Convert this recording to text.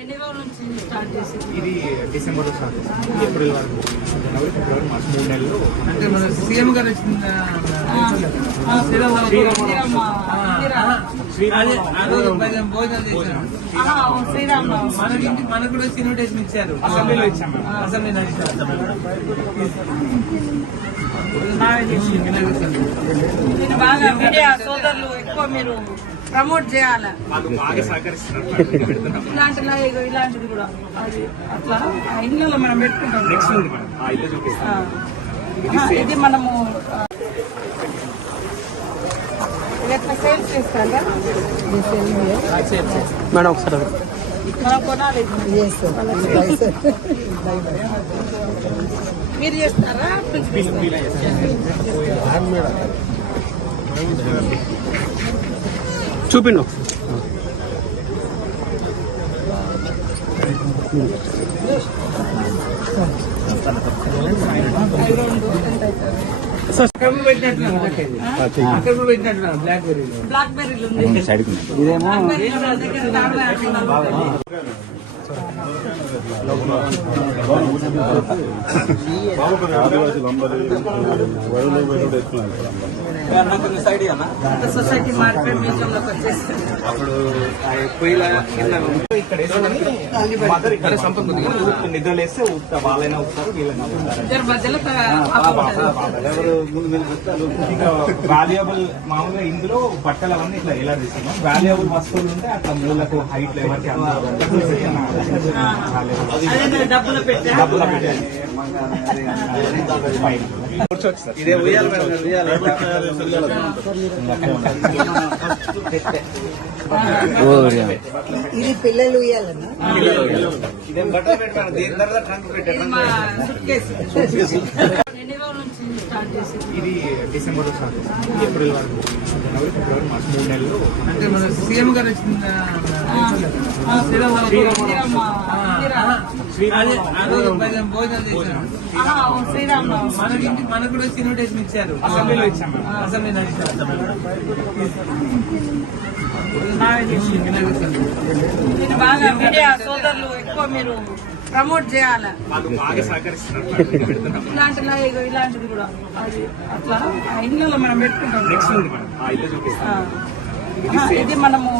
ఎన్ని రోజుల నుంచి స్టార్ట్ చేసింది? ఇది డిసెంబర్లో స్టార్ట్ చేసింది. ఏప్రిల్ వరకు జనవరి ఫిబ్రవరి మార్చి 3 నెలలు. అంటే మన సీఎం గారు వచ్చిన భోజనం చేశారు. మనకు కూడా ఇన్విటేషన్ ఇచ్చారు. అసెంబ్లీలో ఇచ్చాము. అసెంబ్లీ నడిచారు. దీన్ని బాగా మీడియా సోదరులు ఎక్కువ మీరు ప్రమోట్ చేయాలి. వాళ్ళు బాగా సహకరిస్తున్నారు. ఇలాంటిది కూడా అది అట్లా ఇళ్ళలో మనం పెట్టుకుంటాం. నెక్స్ట్ ఉంది మేడం, ఆ ఇల్లు చూపిస్తాం. ఇది మనము ఎట్లా సేల్స్ చేస్తారా మేడం ఒకసారి మనం కొనాలి. మీరు చేస్తారా? చూపిండు. బ్లాక్ బెర్రీలు ఉంది. సొసైటీ మారిపోయి మ్యూజియంలోకి వచ్చేస్తుంది. అప్పుడు పొయ్యిల కింద ఇక్కడ మదర్ ఇక్కడ సంపంది. నిద్రలేస్తే ఊపుతా, వాళ్ళైనా ఊపుతారు, వీళ్ళైనా ఊపుతారు. ఇద్దరి మధ్యలో ఎవరు ముందు వెళ్తారు. ఇంకా వాల్యుయబుల్ మామూలుగా ఇందులో బట్టలు అవన్నీ ఇట్లా ఎలా తీసుకున్నాం. వాల్యుయబుల్ వస్తువులు ఉంటే అట్లా మూలకు హైట్ ఎవరికి డబ్బులు పెట్టా ఇదే ఉయ్యాలి మేడం. ఇది పిల్లలు ఉయ్యాలన్నా? ఇదేం బట్టలు పెట్టాను. దీని తర్వాత ట్రంక్ పెట్టాను. ఎన్ని రోజుల నుంచి స్టార్ట్ చేసింది? ఇది డిసెంబర్లో స్టార్ట్ చేసింది. ఏప్రిల్ వరకు జనవరి ఫిబ్రవరి మార్చి 3 నెలలు. అంటే మన సీఎం గారు వచ్చిన భోజనం చేశారు. మనకు కూడా ఇన్విటేషన్ ఇచ్చారు. అసెంబ్లీలో ఇచ్చాము. అసెంబ్లీ నడిచారు. దీన్ని బాగా మీడియా సోదరులు ఎక్కువ మీరు ప్రమోట్ చేయాలి. వాళ్ళు బాగా సహకరిస్తున్నారు. ఇలాంటిది కూడా అది అట్లా ఇళ్ళలో మనం పెట్టుకుంటాం. నెక్స్ట్ ఉంది మేడం, ఆ ఇల్లు చూపిస్తాం. ఇది మనము